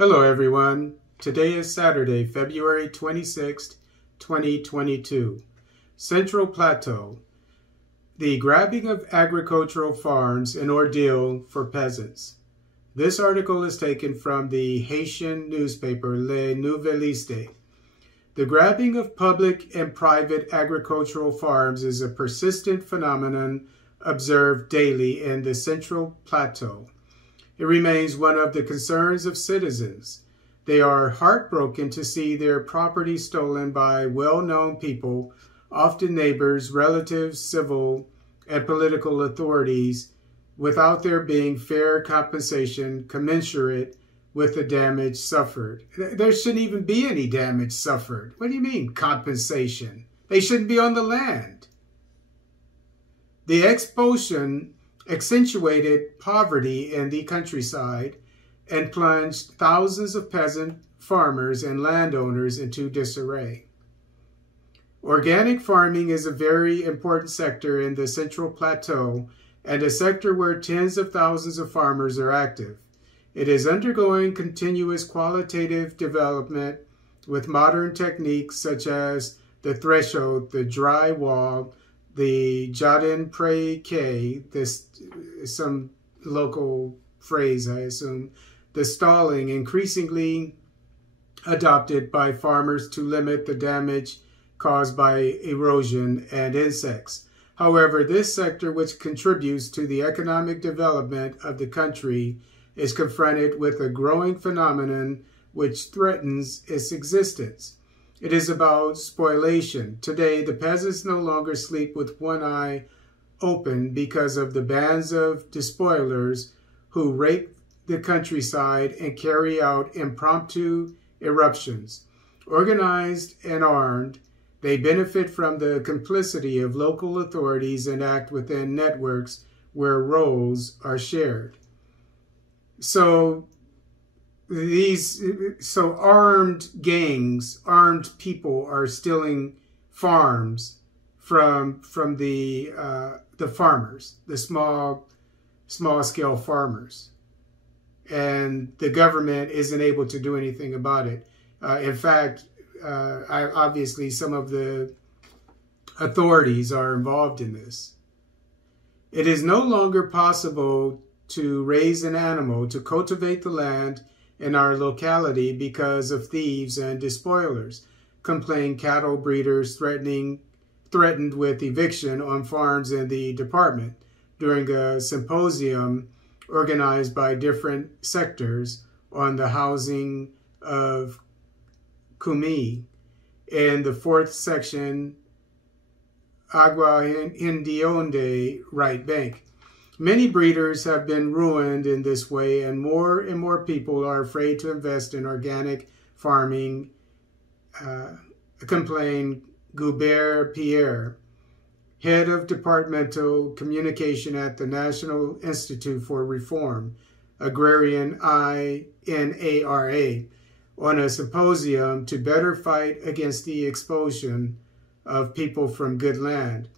Hello everyone. Today is Saturday, February 26th, 2022. Central Plateau. The grabbing of agricultural farms, an ordeal for peasants. This article is taken from the Haitian newspaper Le Nouveliste. The grabbing of public and private agricultural farms is a persistent phenomenon observed daily in the Central Plateau. It remains one of the concerns of citizens. They are heartbroken to see their property stolen by well-known people, often neighbors, relatives, civil, and political authorities, without there being fair compensation commensurate with the damage suffered. There shouldn't even be any damage suffered. What do you mean, compensation? They shouldn't be on the land. The expulsion accentuated poverty in the countryside and plunged thousands of peasant farmers and landowners into disarray. Organic farming is a very important sector in the Central Plateau and a sector where tens of thousands of farmers are active. It is undergoing continuous qualitative development with modern techniques such as the threshold, the dry wall, the jardin préqué, this some local phrase, I assume, the stalling, increasingly adopted by farmers to limit the damage caused by erosion and insects. However, this sector, which contributes to the economic development of the country, is confronted with a growing phenomenon which threatens its existence. It is about spoliation. Today, the peasants no longer sleep with one eye open because of the bands of despoilers who rape the countryside and carry out impromptu eruptions. Organized and armed, they benefit from the complicity of local authorities and act within networks where roles are shared. So armed gangs, armed people are stealing farms from the farmers, the small scale farmers, and the government isn't able to do anything about it. In fact, obviously some of the authorities are involved in this. It is no longer possible to raise an animal, to cultivate the land in our locality because of thieves and despoilers, complain cattle breeders threatened with eviction on farms in the department during a symposium organized by different sectors on the housing of Kumi in the 4th section, Agua Indionde right bank. Many breeders have been ruined in this way, and more people are afraid to invest in organic farming, complained Goubert Pierre, head of departmental communication at the National Institute for Reform, Agrarian INARA, on a symposium to better fight against the expulsion of people from good land.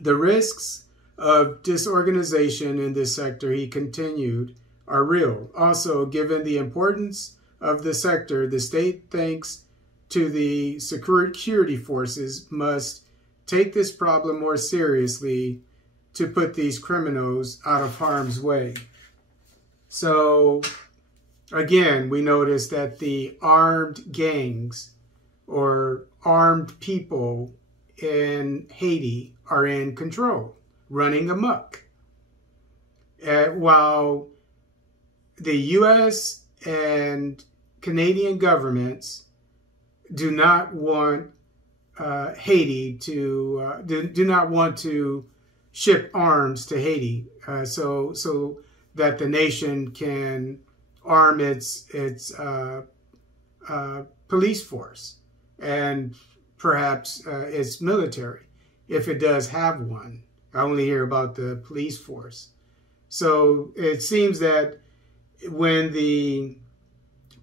The risks of disorganization in this sector, he continued, are real. Also, given the importance of the sector, the state, thanks to the security forces, must take this problem more seriously to put these criminals out of harm's way. So, again, we notice that the armed gangs or armed people in Haiti are in control, running amok. While the U.S. and Canadian governments do not want Haiti to, do not want to ship arms to Haiti so that the nation can arm its police force and perhaps its military, if it does have one. I only hear about the police force. So it seems that when the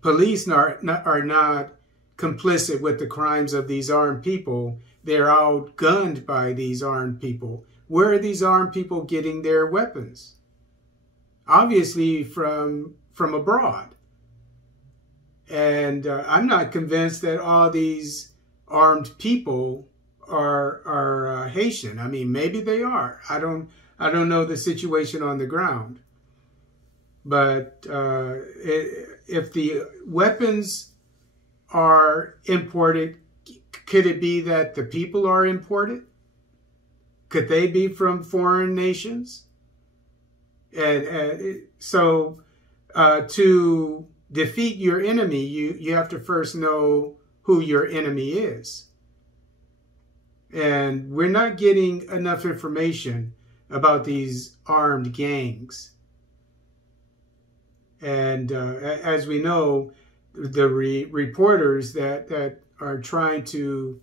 police are not complicit with the crimes of these armed people, they're outgunned by these armed people. Where are these armed people getting their weapons? Obviously from abroad. And I'm not convinced that all these armed people are Haitian. I mean, maybe they are. I don't know the situation on the ground. But if the weapons are imported, could it be that the people are imported? Could they be from foreign nations? And so to defeat your enemy, you have to first know who your enemy is. And we're not getting enough information about these armed gangs. And as we know, the reporters that are trying to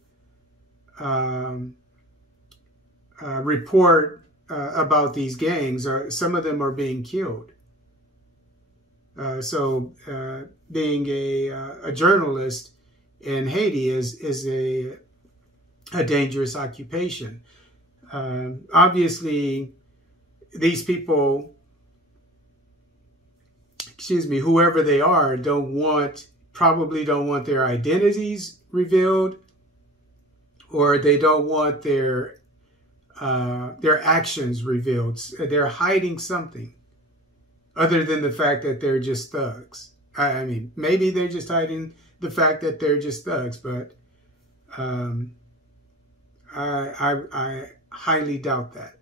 report about these gangs, some of them are being killed. So being a journalist in Haiti is a dangerous occupation. Obviously, these people, whoever they are, probably don't want their identities revealed, or they don't want their actions revealed. They're hiding something other than the fact that they're just thugs. I mean, maybe they're just hiding the fact that they're just thugs, but I highly doubt that.